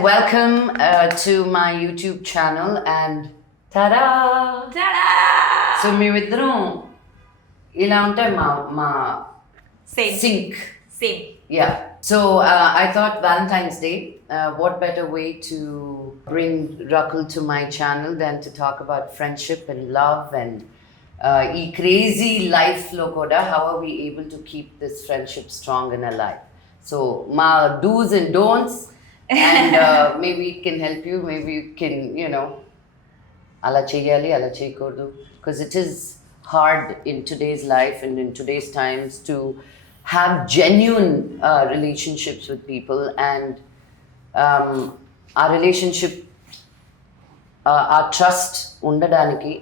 and welcome to my YouTube channel. And ta-da! Ta-da! So మేమిద్దరం ఇలా ఉంటే మా sync. Same. Yeah. So I thought Valentine's Day, what better way to bring Rakul to my channel than to talk about friendship and love and ఈ crazy life lo kuda, how are we able to keep this friendship strong and alive? So my do's and don'ts, and maybe it can help you, maybe you can, ala cheyali, ala cheyakodu, because it is hard in today's life and in today's times to have genuine relationships with people, and our relationship, our trust undadaniki,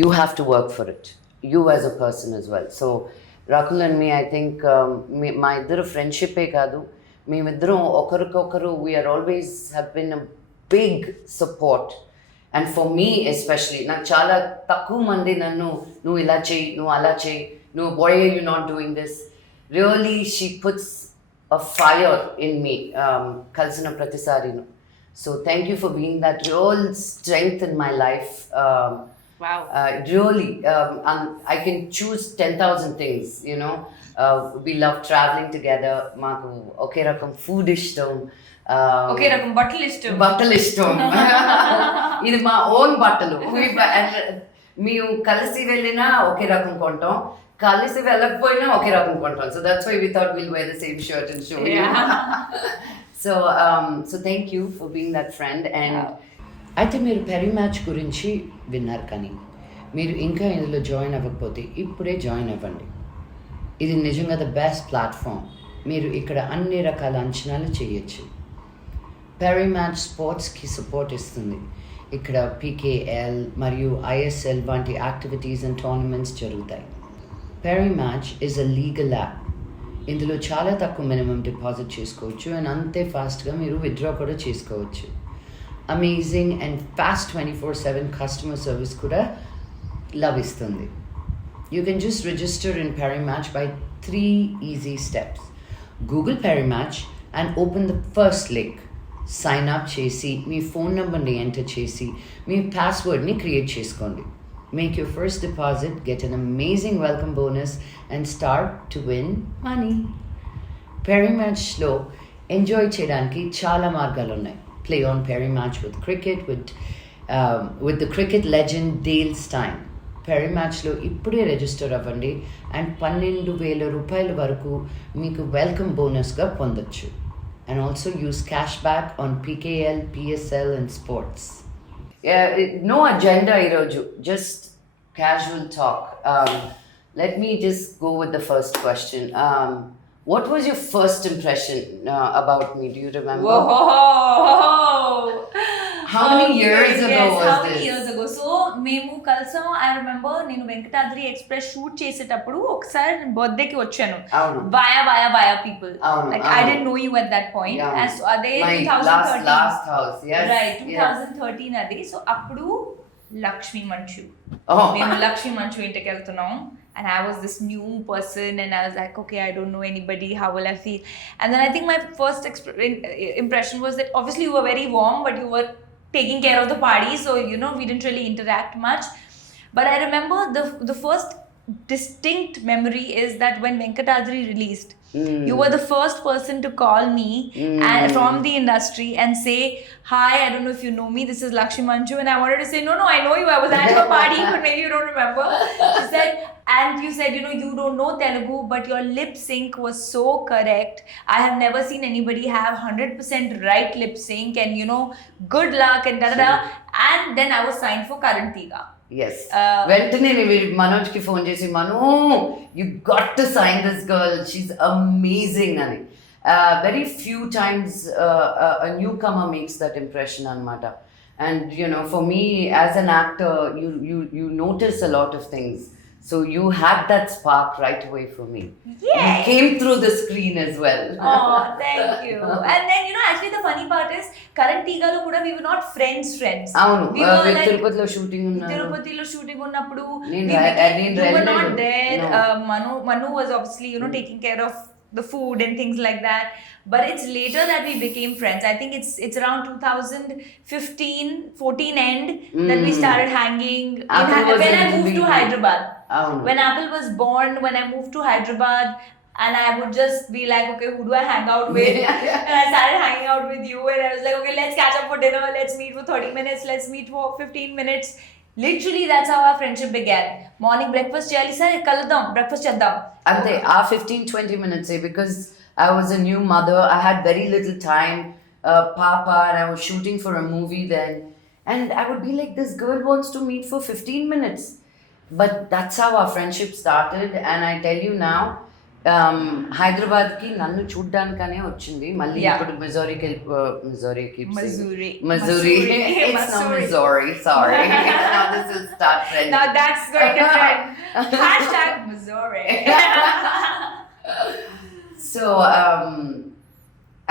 you have to work for it, you as a person as well. So Rakul and me, I think my iddaru friendship e kaadu, మేమిద్దరం ఒకరికొకరు, we are always have been a big support. And for me especially, నాకు చాలా తక్కువ మంది నన్ను నువ్వు ఇలా చేయి, నువ్వు అలా చేయి, నువ్వు why are you not doing this? Really, she puts a fire in me, కలిసిన ప్రతిసారిను. So thank you for being that real strength in my life. Wow. Really, I can choose 10,000 things, we love traveling together. Maaku ఒకే రకం food ఇష్టం, ఒకే రకం బట్టలు ఇష్టం. ఇది మా own బట్టలు. మేము కలిసి వెళ్ళినా ఒకే రకం కొంటాం, కలిసి వెళ్ళకపోయినా ఒకే రకం కొంటాం. So that's why we thought we'll wear the same shirt and show you. So thank you for being that friend. And అయితే మీరు పెరి మ్యాచ్ గురించి విన్నారు, కానీ మీరు ఇంకా ఇందులో జాయిన్ అవ్వకపోతే ఇప్పుడే జాయిన్ అవ్వండి. ఇది నిజంగా ద బెస్ట్ ప్లాట్ఫామ్. మీరు ఇక్కడ అన్ని రకాల అంచనాలు చేయొచ్చు. పెరి మ్యాచ్ స్పోర్ట్స్కి సపోర్ట్ ఇస్తుంది. ఇక్కడ PKL మరియు ISL వంటి యాక్టివిటీస్ అండ్ టోర్నమెంట్స్ జరుగుతాయి. Peri match is a legal app. ఇందులో చాలా తక్కువ మినిమం డిపాజిట్ చేసుకోవచ్చు, అండ్ అంతే ఫాస్ట్గా మీరు విత్డ్రా కూడా చేసుకోవచ్చు. Amazing and fast 24/7 customer service కూడా లభిస్తుంది. You can just register in Parimatch by 3 easy steps. Google Parimatch and open the first link. Sign up chesi, me phone number ni enter chesi, me password ni create cheskondi. Make your first deposit, get an amazing welcome bonus, and start to win money. Parimatch lo enjoy cheyadaniki chaala margalu unnai. Play on Parimatch with cricket, with the cricket legend Dale Steyn. Peri మ్యాచ్లో ఇప్పుడే register అవ్వండి, and 12,000 రూపాయల వరకు మీకు welcome బోనస్గా పొందొచ్చు. And also use cash back on PKL, PSL and sports. No agenda ఈరోజు, just casual talk. Let me just go with the first question. What was your first impression about me? Do you remember? Whoa! How many years ago was how this? many years ago? So మేము కలిసాం. I remember నేను Venkatadri express shoot చేసేటప్పుడు ఒకసారి బర్త్డేకి వచ్చాను. via people. Like I didn't know you at that point. Yeah. As అదే My 2013 last house. Yes. Right, 2013 అది. So అప్పుడు లక్ష్మి మంచు, మేము లక్ష్మి మంచు ఇంటికి వెళ్తున్నాం. And I was this new person, and I was like, okay, I don't know anybody, how will I feel? And then I think my first impression was that obviously you were very warm, but you were taking care of the party, so we didn't really interact much. But I remember the first distinct memory is that when Venkatadri released, you were the first person to call me and from the industry and say, hi, I don't know if you know me, this is Lakshmi Manchu. And I wanted to say, no, I know you, I was at your party, but maybe you don't remember. She said, and you said, you don't know Telugu, but your lip sync was so correct. I have never seen anybody have 100% right lip sync, and good luck and da-da-da. And then I was signed for Karantiga. Yes. వెంటనే మనోజ్కి phone చేసి, మను, you got to sign this girl, she's amazing అని. Very few times a newcomer makes that impression anamata. And for me as an actor, you notice a lot of things. So you had that spark right away for me. Yeah. You came through the screen as well. Oh, thank you. And then actually the funny part is Karantiga lo kuda we were not friends. Avunu. We were like Tirupatilo shooting ఉన్నప్పుడు you were not there. No. Manu was obviously taking care of the food and things like that. But it's later that we became friends. I think it's around 2015, 14 end that we started hanging. When I moved to Hyderabad. When Apple was born, when I moved to Hyderabad, and I would just be like, okay, who do I hang out with? And I started hanging out with you, and I was like, okay, let's catch up for dinner, let's meet for 30 minutes, let's meet for 15 minutes. Literally, that's how our friendship began. Morning breakfast, cheyali sir, kalladam, breakfast cheddam. Ante, our 15-20 minutes, because I was a new mother, I had very little time, Papa, and I was shooting for a movie then. And I would be like, this girl wants to meet for 15 minutes. But that's how our friendship started, and I tell you now, Hyderabad కి నన్ను చూడ్డానికనే వచ్చింది మళ్ళీ ఇప్పుడు మిజోరీకి Missouri it's not Missouri, sorry. Now this will start trending. Now that's going to trend. Hashtag Missouri. So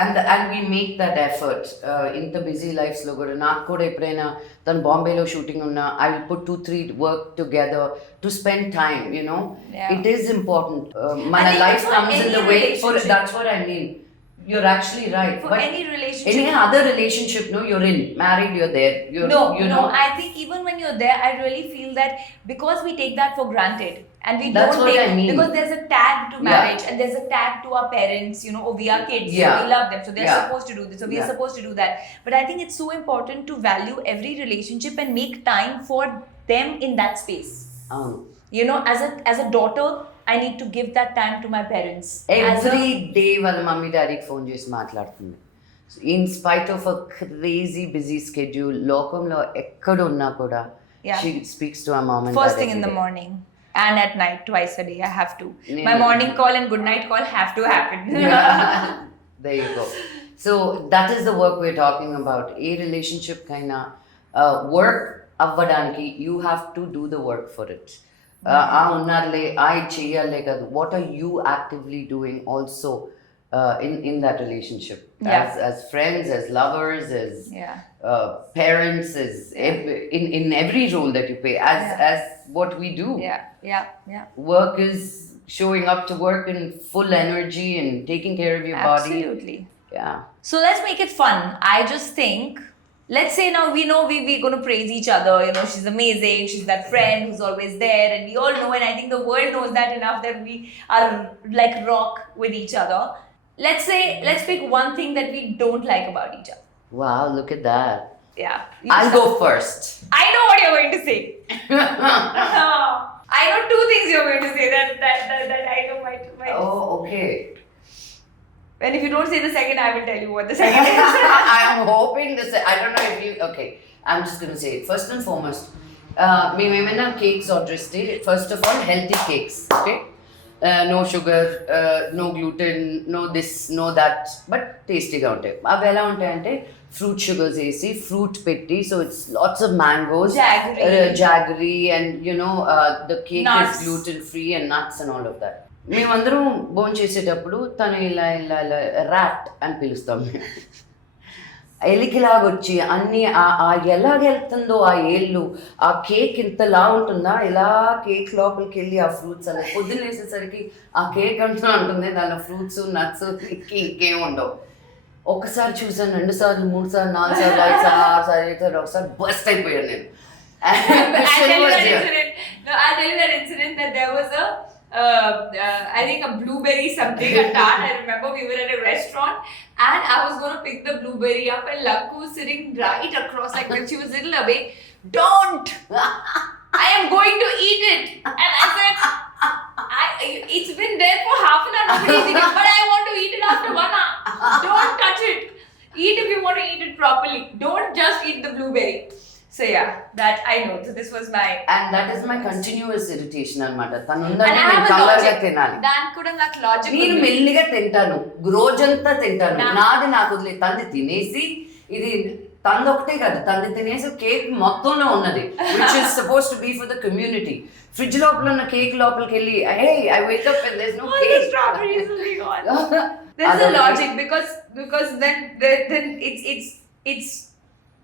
and we make that effort in the busy lives lo kuda నాకు కూడా ఎప్పుడైనా తను బాంబేలో షూటింగ్ ఉన్నా I will put 2-3 work together to spend time, you know. It is important. My life comes in the way for that's what I mean. You're actually right. For any relationship. Any other relationship, no, you're in. Married, you're there. No, I think even when you're there, I really feel that because we take that for granted. And we don't take I mean. Because there's a tag to marriage and there's a tag to our parents, you know, oh, we are kids, so we love them, so they're supposed to do this, so we are supposed to do that. But I think it's so important to value every relationship and make time for them in that space. You know, as a daughter, I need to give that time to my parents. Every day వాళ్ళ mummy డాడీకి phone చేసి మాట్లాడుతుంది. In spite of a crazy busy schedule, లోకంలో ఎక్కడ ఉన్నా కూడా she speaks to her mom and first dad thing in the morning. And at night, twice a day, I have to. My morning call and good night call have to happen. There you go. So that is the work we're talking about. A relationship kind of work avvadaniki, you have to do the work for it. What are you actively doing also in that relationship? As friends, as lovers, as parents, as in every role that you play, as what we do. Work is showing up to work in full energy and taking care of your body. Absolutely. Yeah. So let's make it fun. I just think, let's say now we know we're going to praise each other. You know, she's amazing. She's that friend who's always there. And we all know, and I think the world knows that enough that we are like rock with each other. Let's pick one thing that we don't like about each other. Wow, look at that. Yeah. I'll go first. I know what you're going to say. I know two things you're going to say that I know might. Oh, okay. And if you don't say the second, I will tell you what the second is. I'm hoping this. I don't know if you. Okay, I'm just going to say it. First and foremost, మేమేమైనా cakes order ఇస్తే first of all healthy cakes, okay, no sugar, no gluten, no this, no that, but టేస్టీగా ఉంటాయి. అవి ఎలా ఉంటాయంటే fruit sugars వేసి fruit పెట్టి, so it's lots of mangoes, jaggery, and you know the cake is gluten free and nuts and all of that. మేమందరం భోజనం చేసేటప్పుడు తను ఇలా ఇలా ఇలా ర్యాట్ అని పిలుస్తాం. ఎలికిలాగొచ్చి అన్ని ఎలాగెళ్తుందో ఆ ఏళ్ళు, ఆ కేక్ ఇంతలా ఉంటుందా, ఇలా కేక్ లోపలికి వెళ్ళి ఆ ఫ్రూట్స్ అలా పొద్దున్న వేసేసరికి ఆ కేక్ అంటూ ఉంటుంది, దానిలో ఫ్రూట్స్ నట్స్ ఇంకేం ఉండవు. ఒకసారి చూసాను, 2 సార్లు, 3 సార్లు, 4 సార్లు, 5 సార్లు, 6 సార్లు, 7 సార్లు, ఒకసారి బస్ట్ అయిపోయాను నేను. I'll tell you that incident that there was I think a blueberry something, a tart. I remember we were at a restaurant and I was going to pick the blueberry up and Lakku was sitting right across, like when she was a little away. Don't! I am going to eat it. And I said, it's been there for half an hour, nobody's eating it, but I want to eat it after 1 hour. Don't touch it. Eat if you want to eat it properly. Don't just eat the blueberry. So yeah, that I know. So this was my... And that is my continuous irritation anamata. Tanundane nenu kangarga tinali. Dan kuda నాకు logic నేను మెల్లిగా తింటాను, రోజంతా తింటాను, నాది నాకు వదిలే. తంది తినేసి, ఇది తంది ఒకటే కాదు, తంది తినేసి కేక్ మొత్తంలో ఉన్నది, which is supposed to be for the community. Fridge లోపల ఉన్న కేక్ లోపలికి వెళ్ళి, hey, I wake up and there's no cake. The strawberries will be gone. There's a logic because then it's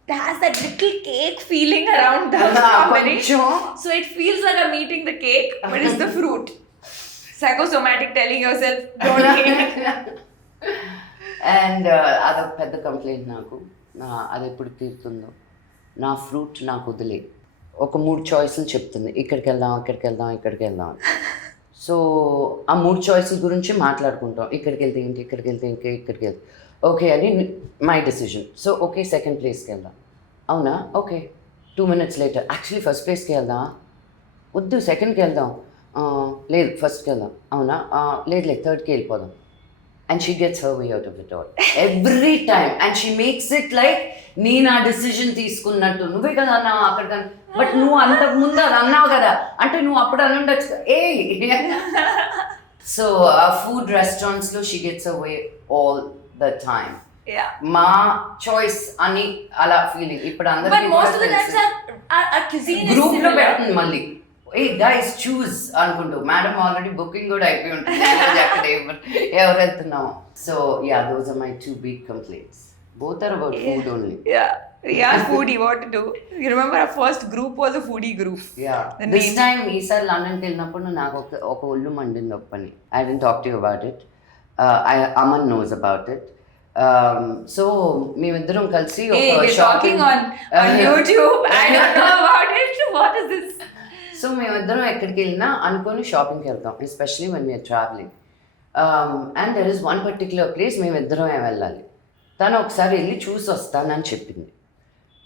it has that little cake feeling around the strawberry. So it feels like I'm eating the cake, but it's the fruit. psychosomatic telling yourself, don't eat. And అదొక పెద్ద complaint నాకు. అది ఎప్పుడు తీరుతుందో. నా fruit నాకు వదిలే. ఒక 3 చాయిస్లు చెప్తుంది, ఇక్కడికి వెళ్దాం, ఇక్కడికి వెళ్దాం, ఇక్కడికి వెళ్దాం. సో ఆ 3 చాయిస్ల గురించి మాట్లాడుకుంటాం. ఇక్కడికి వెళ్తే ఏంటి, ఇక్కడికి వెళ్తే ఇంకా, ఇక్కడికి వెళ్తే ఓకే అని my decision. So okay, second ప్లేస్కి వెళ్దాం. అవునా, okay. 2 minutes later, actually first ప్లేస్కి వెళ్దాం. వద్దు, సెకండ్కి వెళ్దాం. లేదు, ఫస్ట్కి వెళ్దాం. అవునా, లేదు లేదు, థర్డ్కి వెళ్ళిపోదాం. And she gets her way out of it all. Every time. And she makes it like, నేను ఆ డెసిషన్ తీసుకున్నట్టు. నువ్వే కదా అన్నావు అక్కడ, బట్ నువ్వు అంతకు ముందు అది అన్నావు కదా, అంటే నువ్వు అప్పుడు అని ఉండొచ్చు. ఏ సో ఆ ఫుడ్ రెస్టారెంట్స్లో she gets away all the time. మా చాయిస్ అని అలా ఫీలింగ్. ఇప్పుడు అందరికీ గ్రూప్ లో పెడుతుంది మళ్ళీ, ఏ గైస్ చూస్ అనుకుంటూ. మేడం ఆల్రెడీ బుకింగ్ కూడా అయిపోయి ఉంటుంది అక్కడ ఎవరు వెళ్తున్నాము. So yeah, those are my 2 big complaints. Both are about food only. Yeah, foodie, what to do. You remember our first group was a foodie group. Yeah. This time ఈసారి లండన్కి వెళ్ళినప్పుడు నాకు ఒక ఒళ్ళు మండింది ఒక పని. I didn't talk to you about it. Aman knows about it. So మేమిద్దరం కలిసి ఒక shopping on YouTube. I don't know about it. What is this? So మేమిద్దరం ఎక్కడికి వెళ్ళినా అనుకొని షాపింగ్కి వెళ్తాం, especially when we are travelling. And there is one particular place మేమిద్దరమే వెళ్ళాలి. తను ఒకసారి వెళ్ళి చూసి వస్తానని చెప్పింది.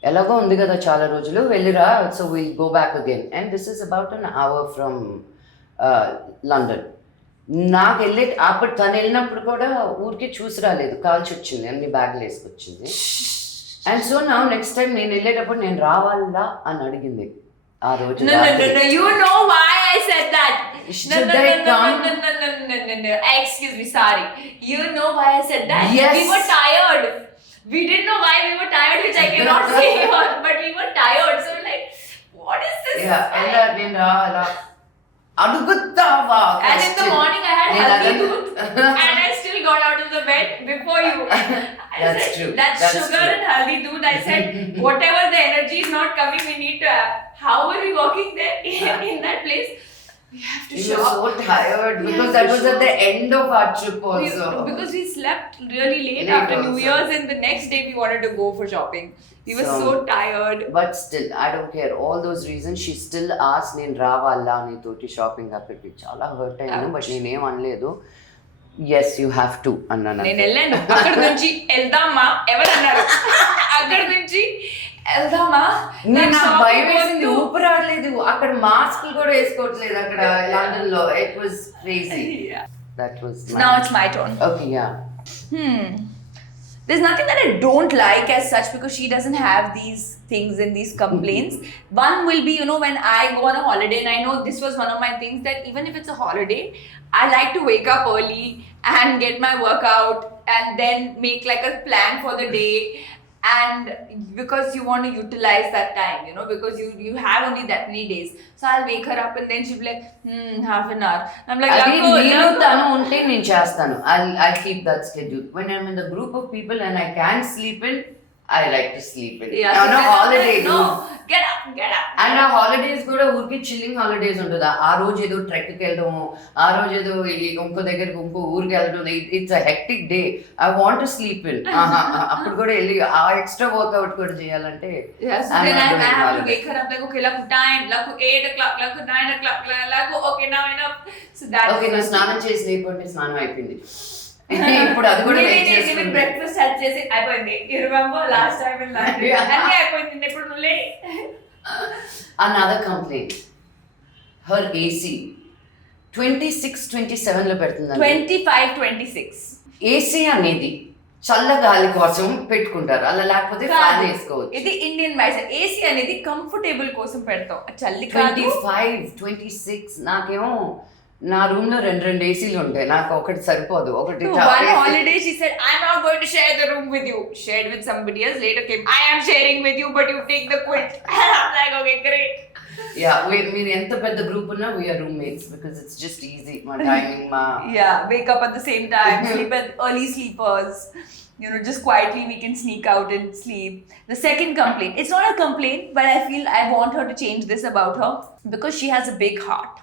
ఎలాగో ఉంది కదా చాలా రోజులు, వెళ్ళిరా, so will go back again. And this is about an hour from London. నాకు అప్పుడు తను వెళ్ళినప్పుడు కూడా ఊరికే చూసి రాలేదు, కాల్చి వచ్చింది, అన్ని బ్యాగులు వేసుకొచ్చింది. అండ్ సో నా నెక్స్ట్ టైం నేను వెళ్ళేటప్పుడు నేను రావాలా అని అడిగింది ఆ రోజు. No, you know why I said that. Should I come? No. Excuse me, sorry. You know why I said that? Yes. We were tired. We didn't know why we were tired, which I cannot say here, but we were tired. So like, what is this? Yeah, నేను రావాలా అడుగుతావా? And in the morning I had haldi doodh and I still got out of the bed before you. That's true. That's sugar and haldi doodh. I said, whatever the energy is not coming, we need to have. How are we walking there in that place? We have to shop. You were so tired because that was at the end of our trip also. Because we slept really late after New Year's, and the next day we wanted to go for shopping. We were so tired. But still, I don't care. All those reasons, she still asked, నేను రావాలా నీతోటి shopping అక్కడికి. చాలా hurt అయ్యాను, but నేనేం అనలేదు. Yes you have to అన్నాను. నేను వెళ్ళాను. అక్కడ నుంచి వెళ్దామా ఎవరు అన్నారు? అక్కడ నుంచి వెళ్దామా, నాకు భయం వేసింది, ఊపిరి రావట్లేదు. అక్కడ మాస్కులు కూడా వేసుకోవట్లేదు అక్కడ లండన్ లో. It was crazy. That was Now it's my turn. Okay, yeah. There's nothing that I don't like as such, because she doesn't have these things and these complaints. One will be, when I go on a holiday, and I know this was one of my things, that even if it's a holiday, I like to wake up early and get my workout and then make like a plan for the day. And because you want to utilize that time, because you have only that many days. So I'll wake her up and then she'll be like, half an hour. I'm like, tanu unte nen chestanu. I'll keep that schedule. When I'm in the group of people and I can't sleep in, I like to sleep in. Yeah, on a holiday. No, get up. And our holidays kuda urki chilling holidays untada. Aa roju edo trek ki veldamu, aa roju edo inko దగ్గరికి ఇంకో ఊరికి వెళ్ళడం. It's a hectic day. I want to sleep in. అప్పుడు కూడా వెళ్ళి ఆ extra work out కూడా చేయాలంటే yes, then I have to wake her up like, okay, like time, like 8 o'clock, like 9 o'clock, like okay, now enough. So that okay, నా స్నానం చేసి లేకపోతే స్నానం అయిపోయింది. ఇప్పుడు అది కూడా నేను బ్రేక్ఫాస్ట్ స్టార్ట్ చేసి అయిపోయింది. You remember last time in London అన్నీ అయిపోయింది. ఇప్పుడు నువ్వులే. Another complaint, her AC 26-27 లో పెడుతుందండి. 25-26 AC అనేది చల్ల గాలి కోసం పెట్టుకుంటారు, అలా లేకపోతే ఫ్యాన్ వేసుకోవచ్చు. ఇది ఇండియన్ మైండ్. ఏసీ అనేది కంఫర్టబుల్ కోసం పెడతాం, చలి కాదు. 25-26 నాకేమో నా రూమ్ లో రెండు ఏసీలు ఉంటాయి, నాకు ఒకటి సరిపోదు. ఒకటి one holiday she said, I'm not going to share the room with you. Shared with somebody else. Later came, I am sharing with you, but you take the quilt. I'm like, okay, great. Yeah, మీరు ఎంత పెద్ద group ఉన్నా we are roommates because it's just easy. మా timing yeah, wake up at the same time, sleep at early sleepers. Just quietly we can sneak out and sleep. The second complaint, it's not a complaint, but I feel I want her to change this about her, because she has a big heart.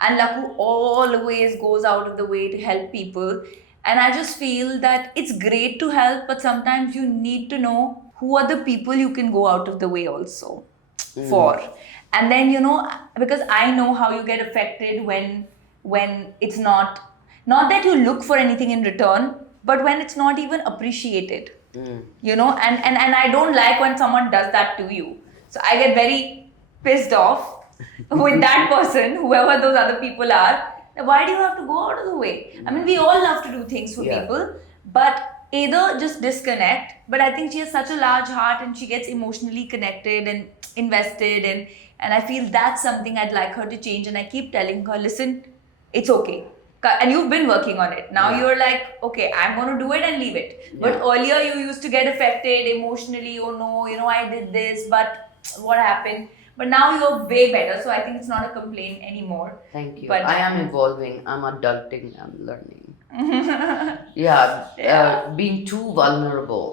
And Laku always goes out of the way to help people. And I just feel that it's great to help, but sometimes you need to know who are the people you can go out of the way also for. And then, because I know how you get affected when it's not that you look for anything in return, but when it's not even appreciated. And I don't like when someone does that to you. So I get very pissed off with that person, whoever those other people are. Why do you have to go out of the way? I mean, we all love to do things for people, but either just disconnect. But I think she has such a large heart and she gets emotionally connected and invested, and I feel that's something I'd like her to change. And I keep telling her, listen, it's okay. And you've been working on it. Now you're like, okay, I'm going to do it and leave it. But earlier you used to get affected emotionally. Oh no, I did this, but what happened? But now you're way better. So I think it's not a complaint anymore. Thank you. But I am evolving. I'm adulting. I'm learning. Being too vulnerable.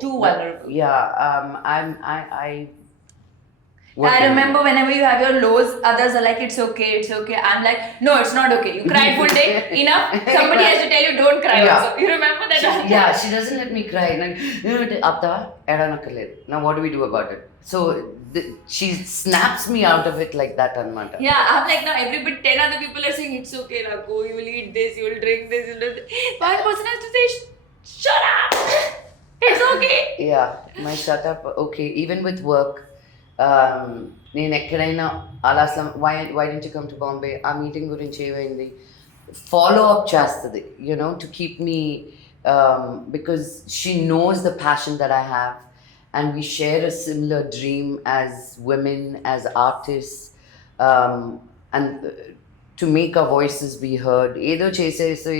I remember whenever you have your lows, others are like, it's okay. I'm like, no, it's not okay. You cried full day, enough. Somebody has to tell you, don't cry also. You remember that? She doesn't let me cry. Now what do we do about it? So she snaps me out of it like that, Anmata. Yeah, I'm like, now 10 other people are saying, it's okay, Rakul, you will eat this, you will drink this, you'll do this. One person has to say, shut up. It's okay. Yeah, my shut up, okay. Even with work, నేను ఎక్కడైనా అలా అసలు why didn't you come to Bombay? ఆ meeting గురించి ఏమైంది? Follow up చేస్తుంది, to keep me, because she knows the passion that I have, and we share a similar dream as women, as artists, and to make our voices be heard. ఏదో చేసేసి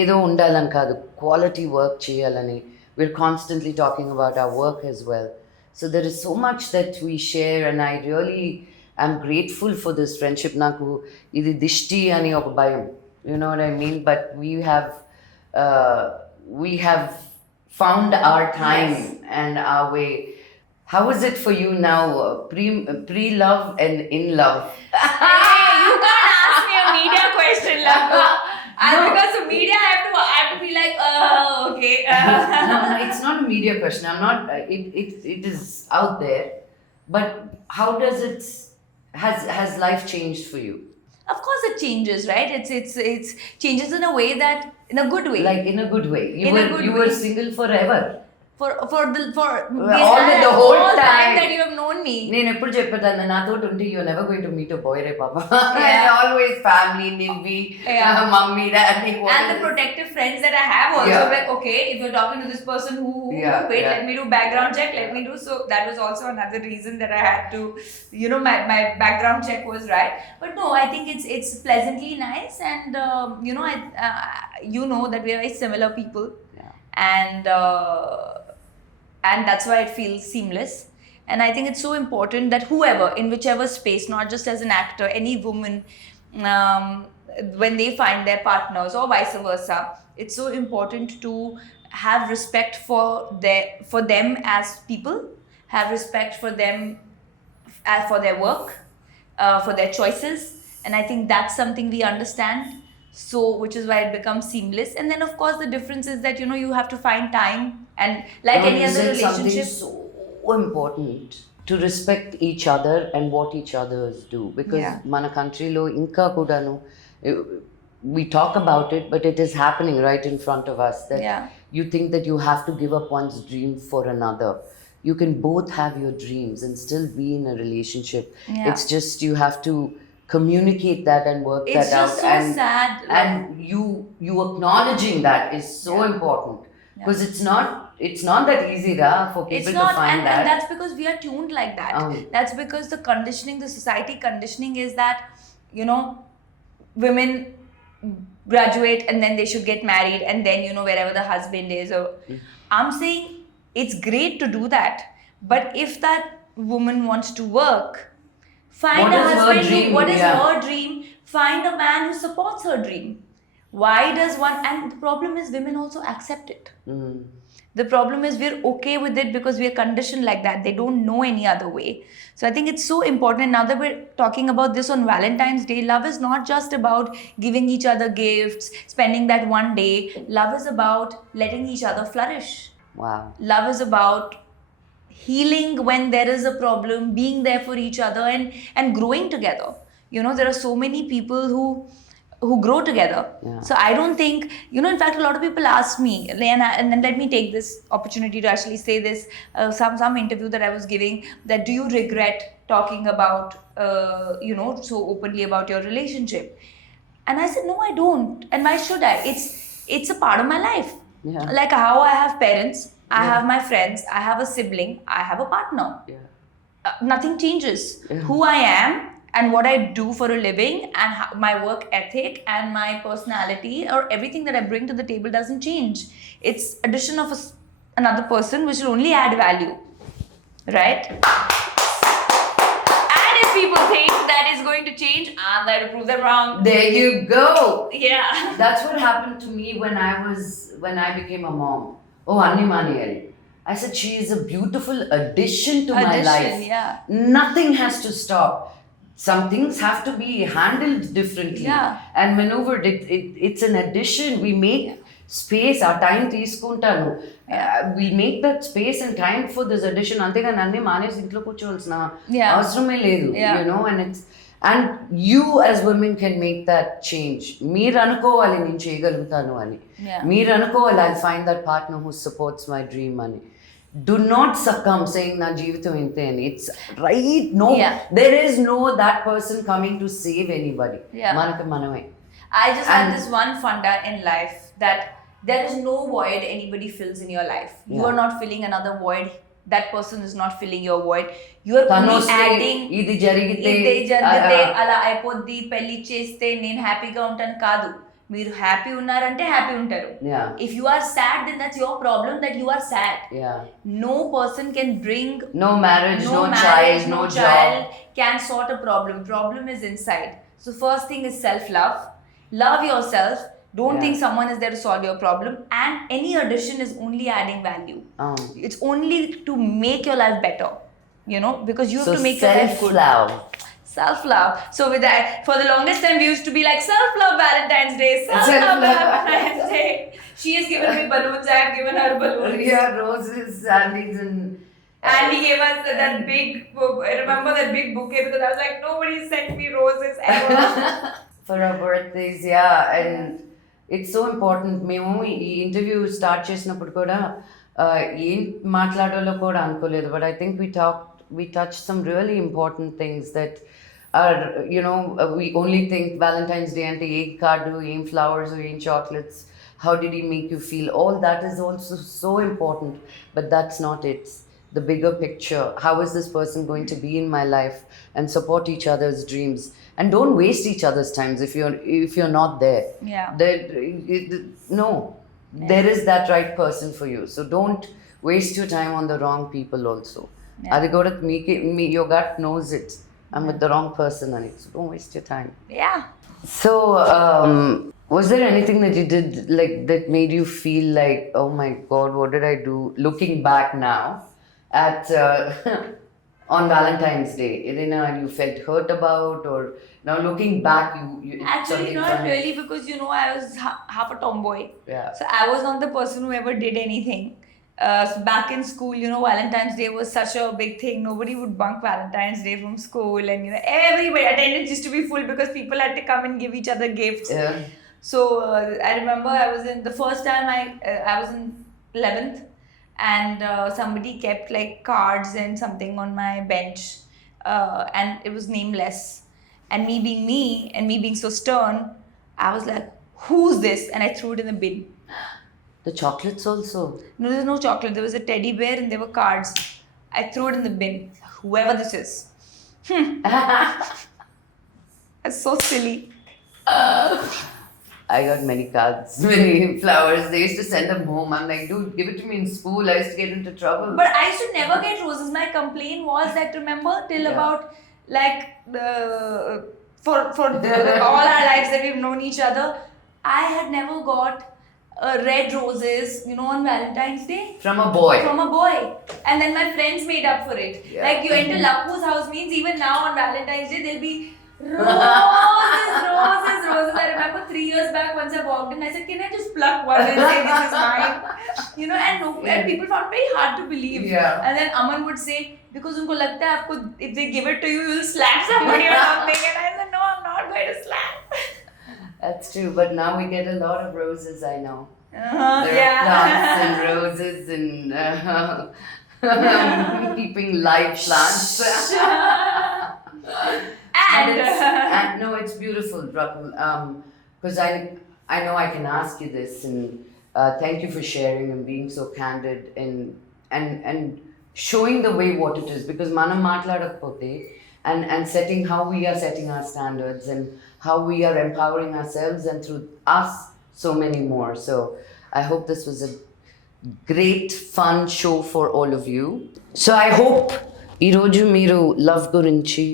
ఏదో ఉండాలని కాదు, quality work చేయాలని. We're constantly talking about our work as well. So there is so much that we share, and I really am grateful for this friendship. Naku idi dishti ani oka bayam, you know what I mean? But we have found our time and our way. How is it for you now, pre-love and in love? Hey, you can't ask me a media question, Laku. Because of media, I have to be like, okay. No, it's not a media question. I'm not. It is out there, but how does it? Has life changed for you? Of course, it changes, right? It's changes in a way that, in a good way. Like in a good way. You were single forever. For the whole time that you have known me. నేను ఎప్పుడు చెప్పేదాన్ని నాతో ఉంటే you're never going to meet a boy రే పాప. And always family, Nivvi, mummy, daddy. And the protective friends that I have also, like, okay, if you're talking to this person who wait, let me do background check, let me do. So that was also another reason that I had to, my background check was right. But no, I think it's pleasantly nice, and that we are very similar people, and that's why it feels seamless. And I think it's so important that whoever, in whichever space, not just as an actor, any woman, when they find their partners or vice versa, it's so important to have respect for them as people, have respect for them for their work, for their choices. And I think that's something we understand. So, which is why it becomes seamless. And then, of course, the difference is that, you have to find time, and like any other relationship. So important to respect each other and what each others do, because mana country lo inka kudanu we talk about it, but it is happening right in front of us, that you think that you have to give up one's dream for another. You can both have your dreams and still be in a relationship. It's just you have to communicate that and work that out. It's just so sad. And you acknowledging that is so important, because it's not that easy for people to find that. And that's because we are tuned like that. That's because the conditioning, the society conditioning is that, women graduate and then they should get married, and then, wherever the husband is. Or I'm saying it's great to do that, but if that woman wants to work, find a husband. What is her dream? Find a man who supports her dream. Why does one? And the problem is, women also accept it. The problem is we're okay with it because we're conditioned like that. They don't know any other way. So I think it's so important. Now that we're talking about this on Valentine's Day, love is not just about giving each other gifts, spending that one day. Love is about letting each other flourish. Wow. Love is about healing when there is a problem, being there for each other, and growing together. There are so many people who grow together. Yeah. So I don't think, in fact, a lot of people ask me, and then let me take this opportunity to actually say this, some interview that I was giving, that do you regret talking about, so openly about your relationship? And I said, no, I don't. And why should I? It's a part of my life. Yeah. Like how I have parents, I have my friends, I have a sibling, I have a partner. Yeah. Nothing changes. Yeah. Who I am and what I do for a living and my work ethic and my personality or everything that I bring to the table doesn't change. It's addition of another person which will only add value. Right? And if people think that is going to change, I'm there to prove them wrong. There you go. Yeah. That's what happened to me when I became a mom. Oh, Anni Manieri. I said, she is a beautiful addition to my life. Yeah. Nothing has to stop. Some things have to be handled differently and maneuvered. It's an addition. We make space, our time తీసుకుంటాను. We make that space and time for this addition. అంతేగాని అన్ని మానేసి ఇంట్లో కూర్చోవలసిన అవసరమే లేదు. And you as women can make that change. మీరు అనుకోవాలి నేను చేయగలుగుతాను అని. మీరు అనుకోవాలి I'll find that partner who supports my dream అని. Do not succumb saying na jeevitam inte ani. It's right. No, there is no that person coming to save anybody. Manaka maname. I just had this one funda in life that there is no void anybody fills in your life. You are not filling another void. That person is not filling your void. You are only adding. Idi jarigite ala ayipoddi pelli cheste నేను హ్యాపీగా ఉంటాను కాదు. మీరు happy ఉన్నారంటే happy ఉంటారు. If you are sad, then that's your problem that you are sad. No person can bring no marriage, no child, no job can sort a problem. Problem is inside. So first thing is self-love. Love yourself. Don't think someone is there to solve your problem. And any addition is only adding value. It's only to make your life better. Because you have to make your life good. Self-love. So with that, for the longest time we used to be like self-love Valentine's Day, self-love Valentine's Day. She has given me balloons, I have given her balloons. Yeah, roses, sandals and he gave us that big book. I remember that big bouquet because I was like, nobody sent me roses ever. For our birthdays, and it's so important. మేము ఈ interview start చేసినప్పుడు కూడా ఏం మాట్లాడాలో కూడా అనుకోలేదు, but I think we touched some really important things that are, we only think Valentine's Day ante em cardu, em flowers or em chocolates, how did he make you feel, all that is also so important, but that's not it. The bigger picture, how is this person going to be in my life and support each other's dreams, and don't waste each other's times if you're not there. There is that right person for you, so don't waste your time on the wrong people also. Adi kuda your gut knows it. I'm with the wrong person and so don't waste your time. So was there anything that you did like that made you feel like, oh my god, what did I do, looking back now at on Valentine's Day? You felt hurt about, or now looking back you actually not funny? Really, because I was half a tomboy. So I was not the person who ever did anything. So back in school, Valentine's Day was such a big thing. Nobody would bunk Valentine's Day from school, and everybody attendance used to be full because people had to come and give each other gifts. So I remember the first time I was in 11th, and somebody kept like cards and something on my bench, and it was nameless. And me being me and me being so stern, I was like, "Who's this?" And I threw it in the bin. The chocolates also? No, there was no chocolate. There was a teddy bear and there were cards. I threw it in the bin. Whoever this is. It's so silly. I got many cards, many flowers. They used to send them home. I'm like, dude, give it to me in school. I used to get into trouble. But I used to never get roses. My complaint was that, remember, till about like for all our lives that we've known each other, I had never got red roses, you know, on Valentine's Day. From a boy. From a boy. And then my friends made up for it. Yeah. Like you enter Laku's house means even now on Valentine's Day there'll be roses. I remember 3 years back once I walked in, I said, can I just pluck one and say this is mine? You know, and people found it very hard to believe. Yeah. And then Aman would say, because unko lagta hai aapko, if they give it to you, you'll slap somebody or something. And I said, no, I'm not going to slap. That's true, but now we get a lot of roses, I know. There Yeah. are plants and roses and keeping live plants. And no, it's beautiful, Rakul. Because I know I can ask you this, and thank you for sharing and being so candid and showing the way what it is. Because manam matladakapote and setting how we are setting our standards and how we are empowering ourselves and through us so many more. So I hope this was a great fun show for all of you. So I hope ఈరోజు మీరు love గురించి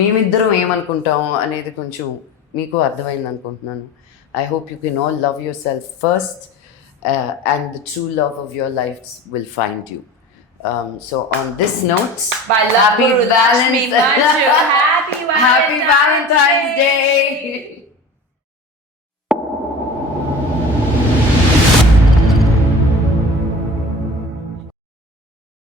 మేమిద్దరం ఏమనుకుంటాము అనేది కొంచెం మీకు అర్థమైంది అనుకుంటున్నాను. I hope you can all love yourself first and the true love of your lives will find you. So on this note, Lakshmi Manchu. Happy Happy Valentine's Day!